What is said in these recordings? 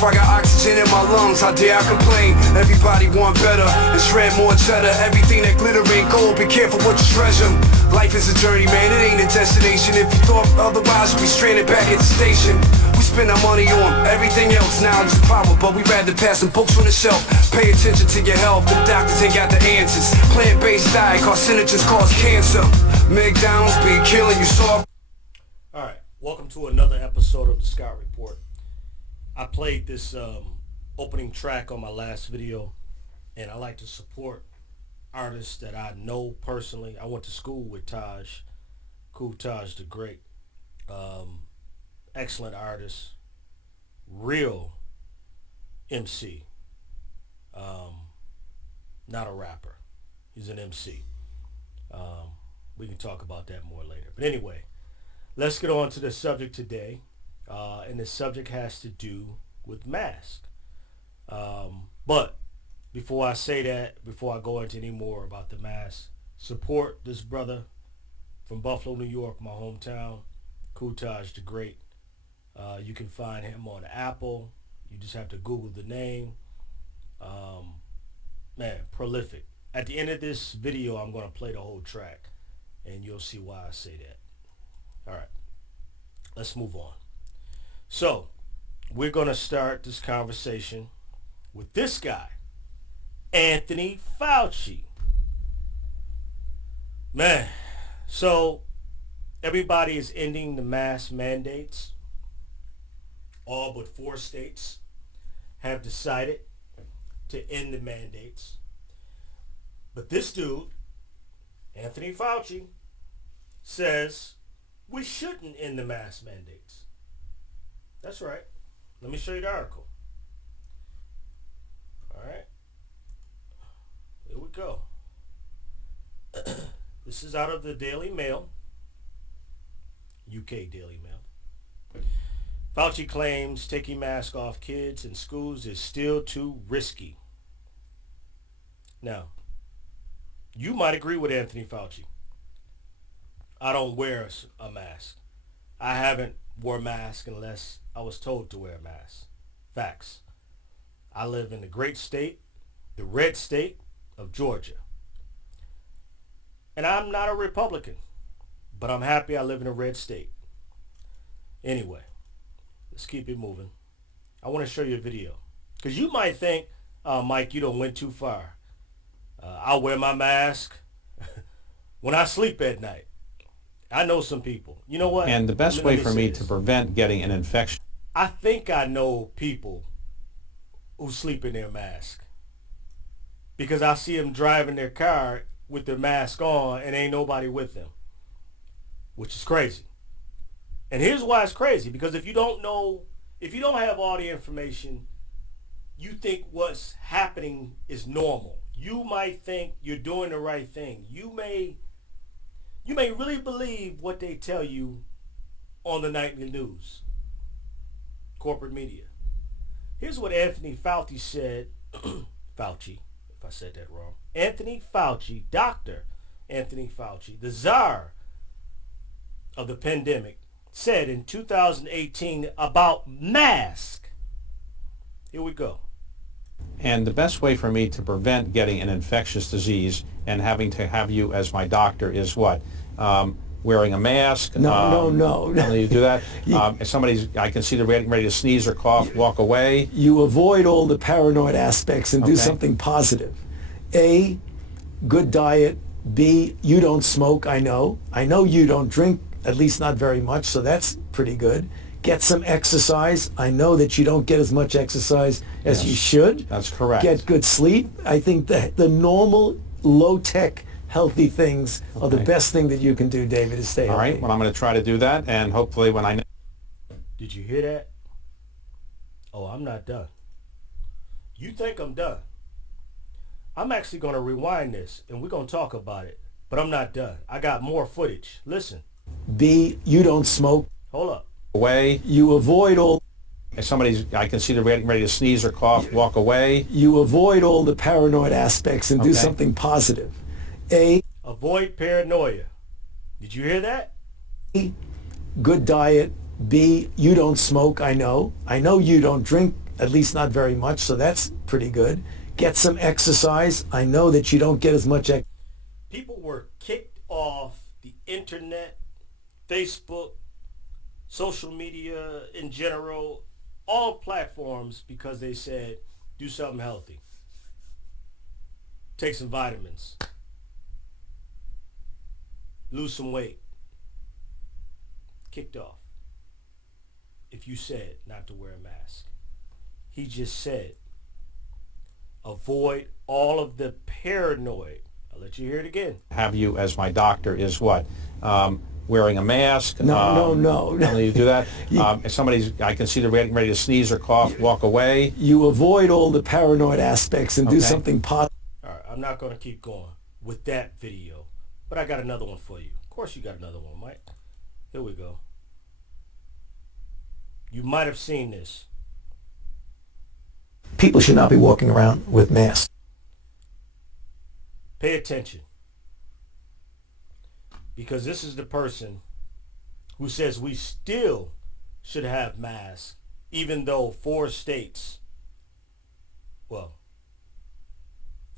If I got oxygen in my lungs, how dare I complain? Everybody want better and shred more cheddar. Everything that glitter ain't gold, be careful what you treasure. Life is a journey, man, it ain't a destination. If you thought otherwise, you'd be stranded back at the station. We spend our money on everything else, knowledge is power, but we rather pass some books on the shelf. Pay attention to your health, the doctors ain't got the answers. Plant-based diet, carcinogens cause cancer. McDonald's be killing you soft. Alright, welcome to another episode of the Scott Report. I played this opening track on my last video, and I like to support artists that I know personally. I went to school with Taj, Cool Taj the Great. Excellent artist, real MC, not a rapper. He's an MC. We can talk about that more later. But anyway, let's get on to the subject today. And the subject has to do with masks. But before I say that, before I go into any more about the mask, support this brother from Buffalo, New York, my hometown, Cool Taj the Great. You can find him on Apple. You just have to Google the name. Man, prolific. At the end of this video, I'm going to play the whole track, and you'll see why I say that. All right, let's move on. So, we're going to start this conversation with this guy, Anthony Fauci. Man, so everybody is ending the mask mandates. All but 4 states have decided to end the mandates. But this dude, Anthony Fauci, says we shouldn't end the mask mandates. That's right. Let me show you the article. All right. Here we go. This is out of the Daily Mail, UK Daily Mail. Fauci claims taking masks off kids in schools is still too risky. Now, you might agree with Anthony Fauci. I don't wear a mask. I haven't wore a mask unless I was told to wear a mask. Facts. I live in the great state, the red state of Georgia. And I'm not a Republican, but I'm happy I live in a red state. Anyway, let's keep it moving. I want to show you a video. Because you might think, Mike, you done went too far. I'll wear my mask when I sleep at night. I know some people. You know what? And the best way for me to prevent getting an infection. I think I know people who sleep in their mask. Because I see them driving their car with their mask on and ain't nobody with them. Which is crazy. And here's why it's crazy. Because if you don't know, if you don't have all the information, you think what's happening is normal. You might think you're doing the right thing. You may really believe what they tell you on the nightly news. Corporate media. Here's what Anthony Fauci said. Fauci, if I said that wrong. Anthony Fauci, Dr. Anthony Fauci, the czar of the pandemic, said in 2018 about masks. Here we go. And the best way for me to prevent getting an infectious disease and having to have you as my doctor is what? Wearing a mask? No. You do that? If I can see they're ready to sneeze or cough, walk away. You avoid all the paranoid aspects and do something positive. A, good diet. B, you don't smoke, I know. I know you don't drink, at least not very much, so that's pretty good. Get some exercise. I know that you don't get as much exercise as you should. That's correct. Get good sleep. I think that the normal, low-tech, healthy things are the best thing that you can do, David, is stay healthy. All right, well, I'm going to try to do that, and hopefully when I... Did you hear that? Oh, I'm not done. You think I'm done. I'm actually going to rewind this, and we're going to talk about it. But I'm not done. I got more footage. Listen. B, you don't smoke. Hold up. Away. You avoid all... If I can see they're ready to sneeze or cough, walk away. You avoid all the paranoid aspects and do something positive. A, avoid paranoia. Did you hear that? Good diet. B, you don't smoke, I know. I know you don't drink, at least not very much, so that's pretty good. Get some exercise. I know that you don't get as much People were kicked off the internet, Facebook, social media in general, all platforms because they said, do something healthy. Take some vitamins. Lose some weight. Kicked off. If you said not to wear a mask. He just said, avoid all of the paranoid. I'll let you hear it again. Have you as my doctor is what? Wearing a mask? No. Don't need to do that. If somebody's, I can see they're ready to sneeze or cough, walk away. You avoid all the paranoid aspects and do something positive. All right, I'm not going to keep going with that video, but I got another one for you. Of course you got another one, Mike. Here we go. You might have seen this. People should not be walking around with masks. Pay attention. Because this is the person who says we still should have masks, even though 4 states, well,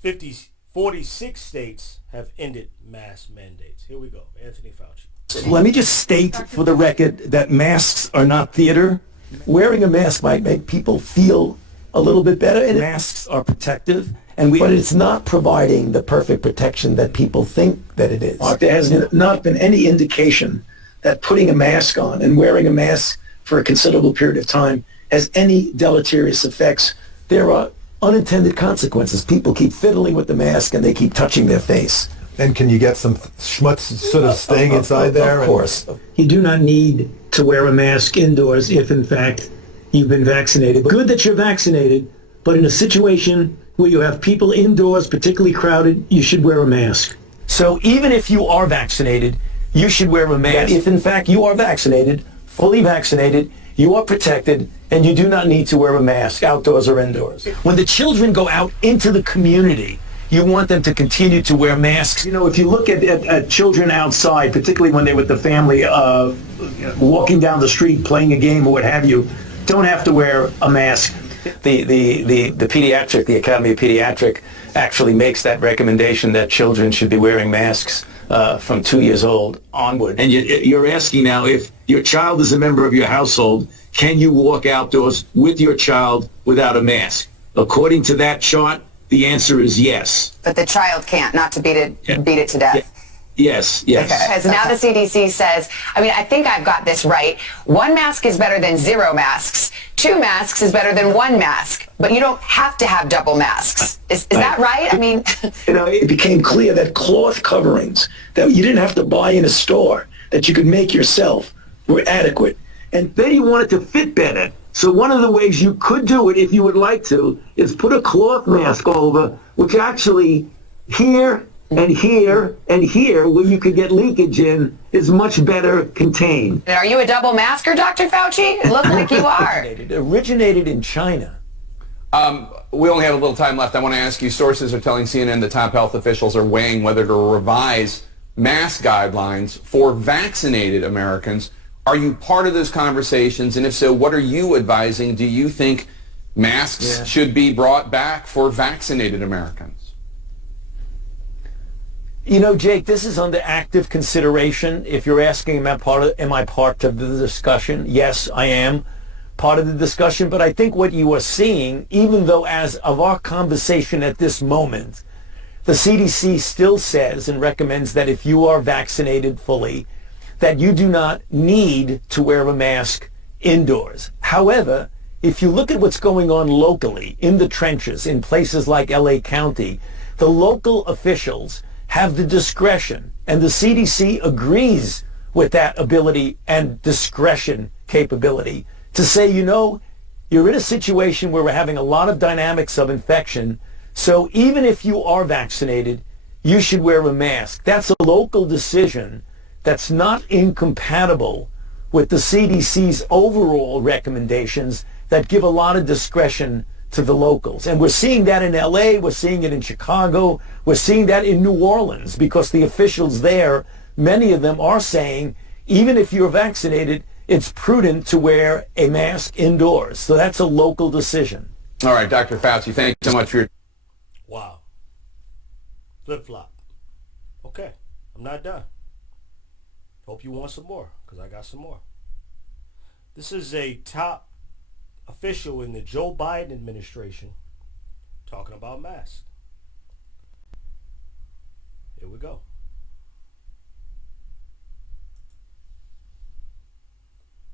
46 states have ended mask mandates. Here we go. Anthony Fauci. Let me just state for the record that masks are not theater. Wearing a mask might make people feel a little bit better, and masks are protective, but it's not providing the perfect protection that people think that it is. There has not been any indication that putting a mask on and wearing a mask for a considerable period of time has any deleterious effects. There are unintended consequences. People keep fiddling with the mask and they keep touching their face. And can you get some schmutz sort of staying inside there? Of course. You do not need to wear a mask indoors if, in fact, you've been vaccinated. Good that you're vaccinated, but in a situation where you have people indoors, particularly crowded, you should wear a mask. So even if you are vaccinated, you should wear a mask. If, in fact, you are vaccinated, fully vaccinated, you are protected, and you do not need to wear a mask outdoors or indoors. When the children go out into the community, you want them to continue to wear masks. You know, if you look at children outside, particularly when they're with the family, walking down the street, playing a game or what have you, don't have to wear a mask. The pediatric, the Academy of Pediatric actually makes that recommendation that children should be wearing masks from 2 years old onward. And you're asking now, if your child is a member of your household, can you walk outdoors with your child without a mask? According to that chart, the answer is yes. But the child can't, not to beat it to death. Yes. Okay. Because now the CDC says, I think I've got this right. 1 mask is better than 0 masks. 2 masks is better than 1 mask. But you don't have to have double masks. Is that right? It became clear that cloth coverings that you didn't have to buy in a store, that you could make yourself, were adequate. And then you want it to fit better. So one of the ways you could do it, if you would like to, is put a cloth mask over, which actually here and here and here, where you could get leakage in, is much better contained. Are you a double masker, Dr. Fauci? It looks like you are. It originated in China. We only have a little time left. I want to ask you, sources are telling CNN the top health officials are weighing whether to revise mask guidelines for vaccinated Americans. Are you part of those conversations? And if so, what are you advising? Do you think masks should be brought back for vaccinated Americans? You know, Jake, this is under active consideration. If you're asking, am I part of the discussion? Yes, I am part of the discussion. But I think what you are seeing, even though as of our conversation at this moment, the CDC still says and recommends that if you are vaccinated fully, that you do not need to wear a mask indoors. However, if you look at what's going on locally in the trenches in places like LA County, the local officials have the discretion, and the CDC agrees with that ability and discretion capability to say, you're in a situation where we're having a lot of dynamics of infection, so even if you are vaccinated, you should wear a mask. That's a local decision that's not incompatible with the CDC's overall recommendations that give a lot of discretion to the locals. And we're seeing that in LA, we're seeing it in Chicago, we're seeing that in New Orleans, because the officials there, many of them are saying, even if you're vaccinated, it's prudent to wear a mask indoors. So that's a local decision. All right, Dr. Fauci, thank you so much for your... Wow. Flip-flop. Okay, I'm not done. Hope you want some more, because I got some more. This is a top official in the Joe Biden administration talking about masks. Here we go.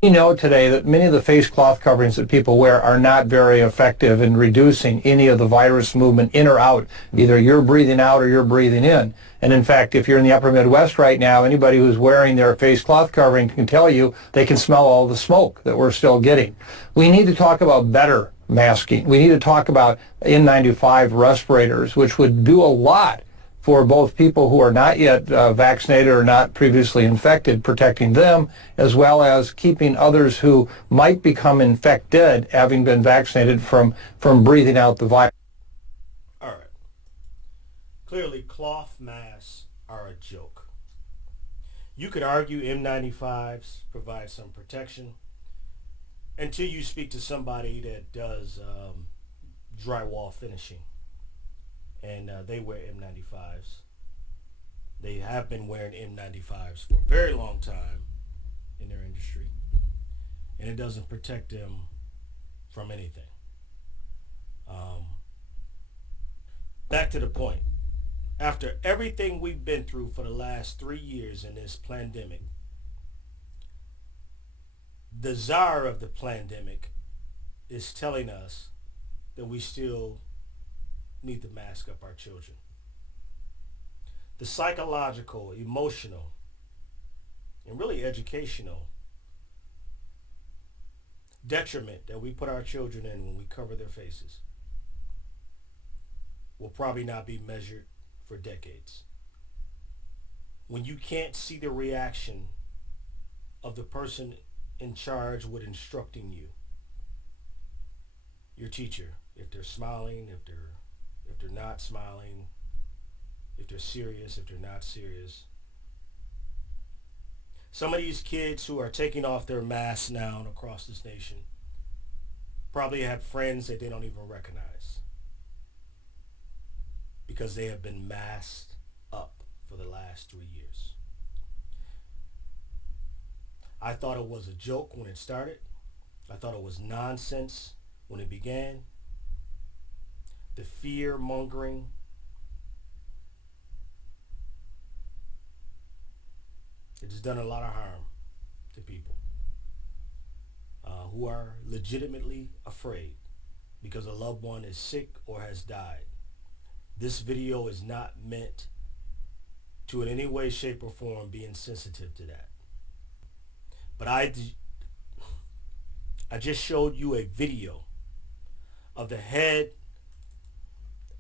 We know today that many of the face cloth coverings that people wear are not very effective in reducing any of the virus movement in or out. Either you're breathing out or you're breathing in. And in fact, if you're in the upper Midwest right now, anybody who's wearing their face cloth covering can tell you they can smell all the smoke that we're still getting. We need to talk about better masking. We need to talk about N95 respirators, which would do a lot for both people who are not yet vaccinated or not previously infected, protecting them, as well as keeping others who might become infected, having been vaccinated, from breathing out the virus. All right. Clearly, cloth masks are a joke. You could argue N95s provide some protection until you speak to somebody that does drywall finishing. And they wear N95s. They have been wearing N95s for a very long time in their industry. And it doesn't protect them from anything. Back to the point. After everything we've been through for the last 3 years in this pandemic, the czar of the pandemic is telling us that we still need to mask up our children. The psychological, emotional, and really educational detriment that we put our children in when we cover their faces will probably not be measured for decades. When you can't see the reaction of the person in charge with instructing you, your teacher, if they're smiling, if they're not smiling, if they're serious, if they're not serious. Some of these kids who are taking off their masks now across this nation probably have friends that they don't even recognize because they have been masked up for the last 3 years. I thought it was a joke when it started. I thought it was nonsense when it began. The fear mongering, it has done a lot of harm to people who are legitimately afraid because a loved one is sick or has died. This video is not meant to in any way, shape, or form be insensitive to that. But I just showed you a video of the head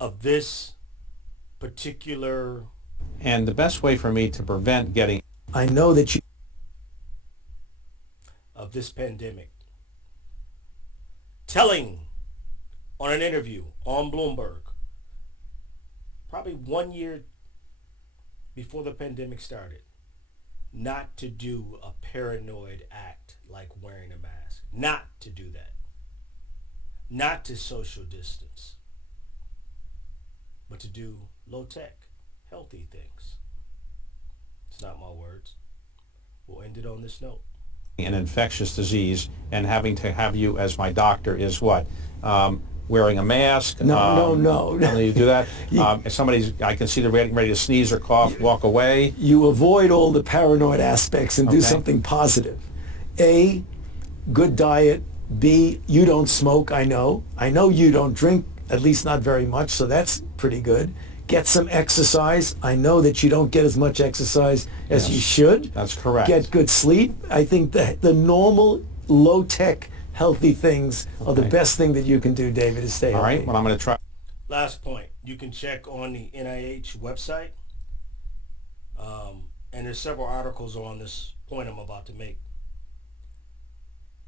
of this particular... And the best way for me to prevent getting... I know that you... of this pandemic. Telling on an interview on Bloomberg, probably 1 year before the pandemic started, not to do a paranoid act like wearing a mask. Not to do that. Not to social distance. But to do low-tech, healthy things. It's not my words. We'll end it on this note. An infectious disease and having to have you as my doctor is what? Wearing a mask? No. You do that? If somebody's, I can see they're ready to sneeze or cough, walk away. You avoid all the paranoid aspects and do something positive. A, good diet. B, you don't smoke, I know. I know you don't drink, at least not very much, so that's pretty good. Get some exercise. I know that you don't get as much exercise as you should. That's correct. Get good sleep. I think that the normal, low-tech, healthy things are the best thing that you can do, David, is stay healthy. All right, well, I'm going to try. Last point. You can check on the NIH website. And there's several articles on this point I'm about to make.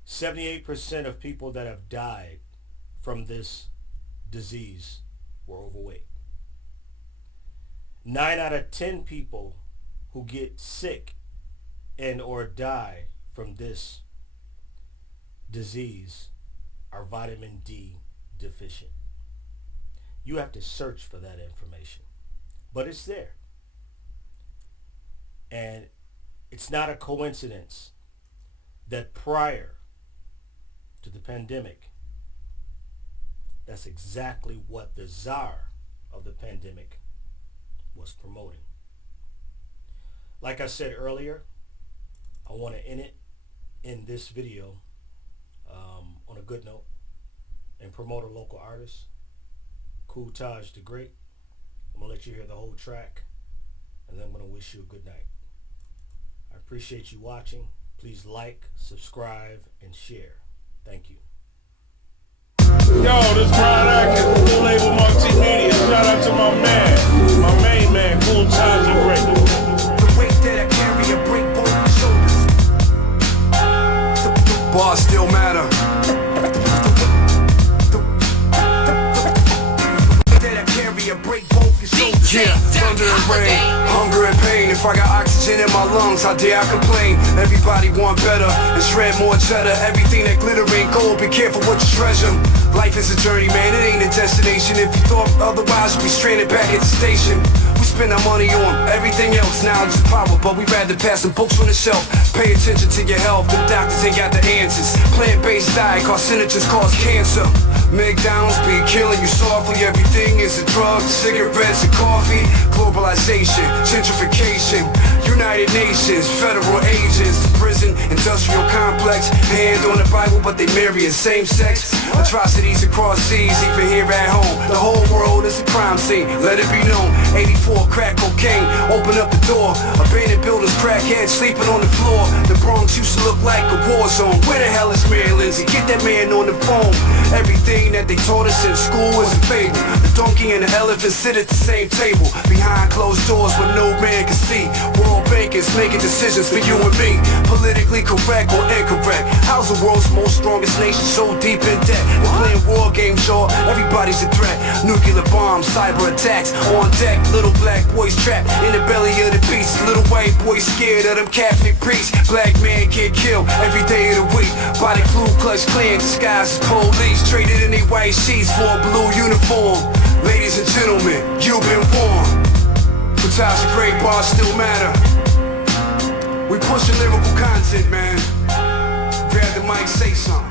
78% of people that have died from this disease were overweight. 9 out of 10 people who get sick and or die from this disease are vitamin D deficient. You have to search for that information, but it's there. And it's not a coincidence that prior to the pandemic, that's exactly what the czar of the pandemic was promoting. Like I said earlier, I want to end this video on a good note and promote a local artist, Kool Taj the Great. I'm going to let you hear the whole track, and then I'm going to wish you a good night. I appreciate you watching. Please like, subscribe, and share. Thank you. Yo, this Brian Atkins, Full Label Multimedia. Shout out to my main man, Kool Taj the Great. The weight that I carry, I break both shoulders. The bars still matter. Yeah, thunder and rain, hunger and pain. If I got oxygen in my lungs, how dare I complain? Everybody want better and shred more cheddar. Everything that glitter ain't gold, be careful what you treasure. Life is a journey, man, it ain't a destination. If you thought otherwise, you'd be stranded back at the station. We spend our money on everything else, knowledge is power, but we rather pass some books on the shelf. Pay attention to your health, them doctors ain't got the answers. Plant-based diet, carcinogens cause cancer. McDonald's be killing you softly, everything is a drug. Cigarettes and coffee, globalization, gentrification, United Nations, federal agents, the prison, industrial complex. Hand on the Bible, but they marry a same-sex. Atrocities across seas, even here at home. The whole world is a crime scene, let it be known. 84 crack cocaine, open up the door. Abandoned buildings, crackheads sleeping on the floor. The Bronx used to look like a war zone. Where the hell is Mary Lindsay? Get that man on the phone. Everything that they taught us in school is a fable. The donkey and the elephant sit at the same table, behind closed doors where no man can see. World bankers making decisions for you and me. Politically correct or incorrect. How's the world's most strongest nation so deep in debt? We're playing war games, y'all. Everybody's a threat. Nuclear bombs, cyber attacks on deck. Little black boys trapped in the belly of the beast. Little white boys scared of them Catholic priests. Black man get killed every day of the week by the Ku Klux Klan disguised as police. Traded in their white sheets for a blue uniform. Ladies and gentlemen, you've been warned. Kool Taj the Great, bars still matter. We pushing lyrical content, man. Grab the mic, say something.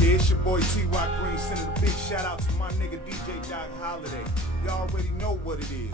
Yeah, it's your boy T.Y. Green, sending a big shout out to my nigga DJ Doc Holiday. Y'all already know what it is.